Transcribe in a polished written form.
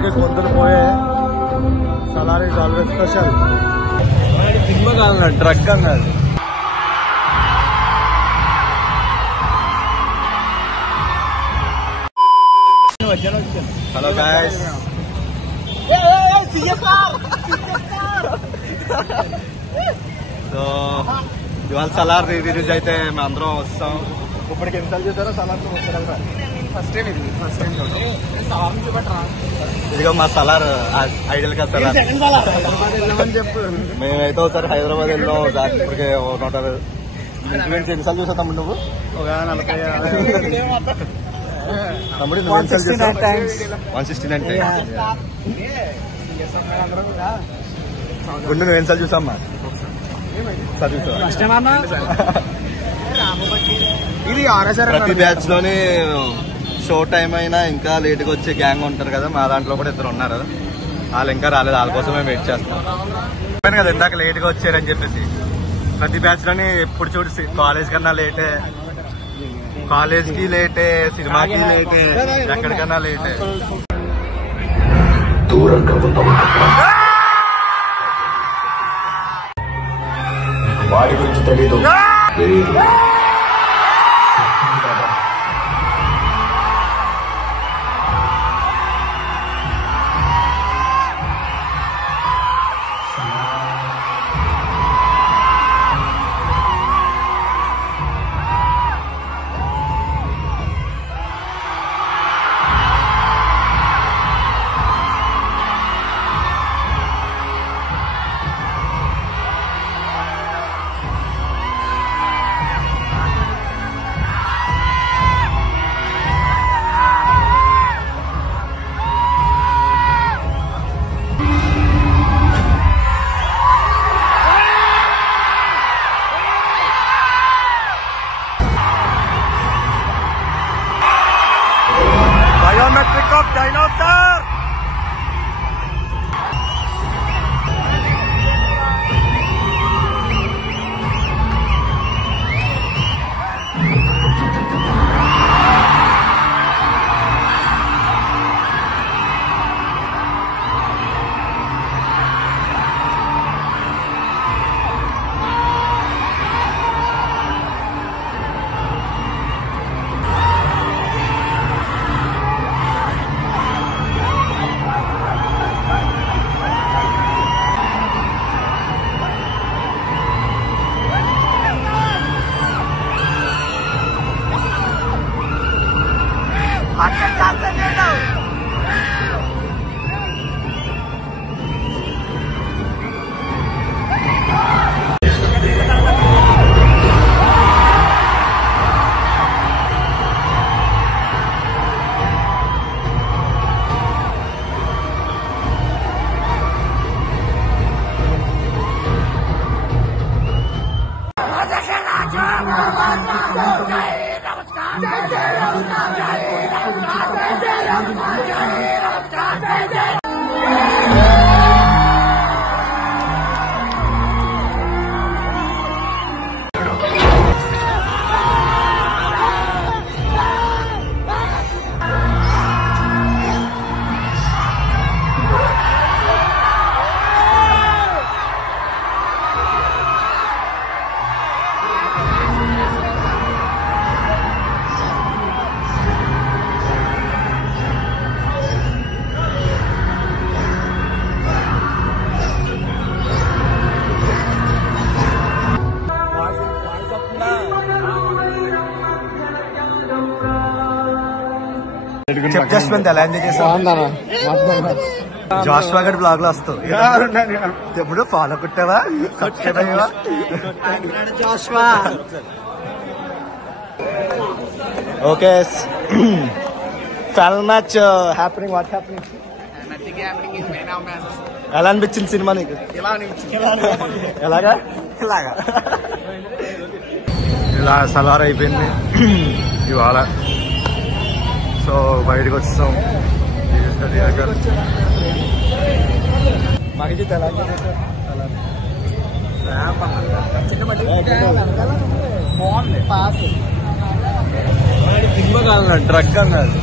సలార్కి పొద్దున పోయే Salaar is always special. Cinema కాదు, డ్రగ్ అన్నది. హలో గాయ్స్, సో ఇవాళ సలార్ రిలీజ్ అయితే మేము అందరం వస్తాం. ఇప్పటికి ఎన్నిసార్లు చూసారో సలార్? ఫస్ట్ టైం ఇదిగో మా సలార్ ఐడియల్ గా సలార్. చెప్పు, మేమైతే ఒకసారి హైదరాబాద్ వెళ్ళాం. ఒకసారి ఇప్పటికే ఎన్నిసార్లు చూసా తమ్ముడు? నువ్వు ఒక 40 తమ్ముడు 169 times. గుండు నువ్వు ఎన్నిసార్లు చూసామ్మా? ప్రతి బ్యాచ్ లోని షో టైం అయినా ఇంకా లేట్ గా వచ్చే గ్యాంగ్ ఉంటారు కదా, మా దాంట్లో కూడా 2 ఉన్నారు. వాళ్ళు ఇంకా రాలేదు, వాళ్ళ కోసం మేము వెయిట్ చేస్తాం కదా. ఇందాక లేట్ గా వచ్చారని చెప్పేసి ప్రతి బ్యాచ్ లోని ఎప్పుడు చూడు కాలేజ్ కన్నా లేటే, కాలేజ్ కి లేటే, సినిమాకి లేటే, ఎక్కడికన్నా లేటే. వాడి గురించి తెలీదు. Biometric of dinosaur. జస్వంత్ ఎలా ఎంజాయ్ చేసావు? జాషువా గడ్ బ్లాగ్ లో వస్తావు ఎప్పుడు ఫాలో కొట్టావా? Okay, final match happening. What happening? ఎలా అనిపించింది సినిమా నీకు? ఎలాగా ఇలా సలార్ అయిపోయింది ఇవాళ. సో బయటకు వచ్చాం. సినిమా కాదు, డ్రగ్ అన్నది.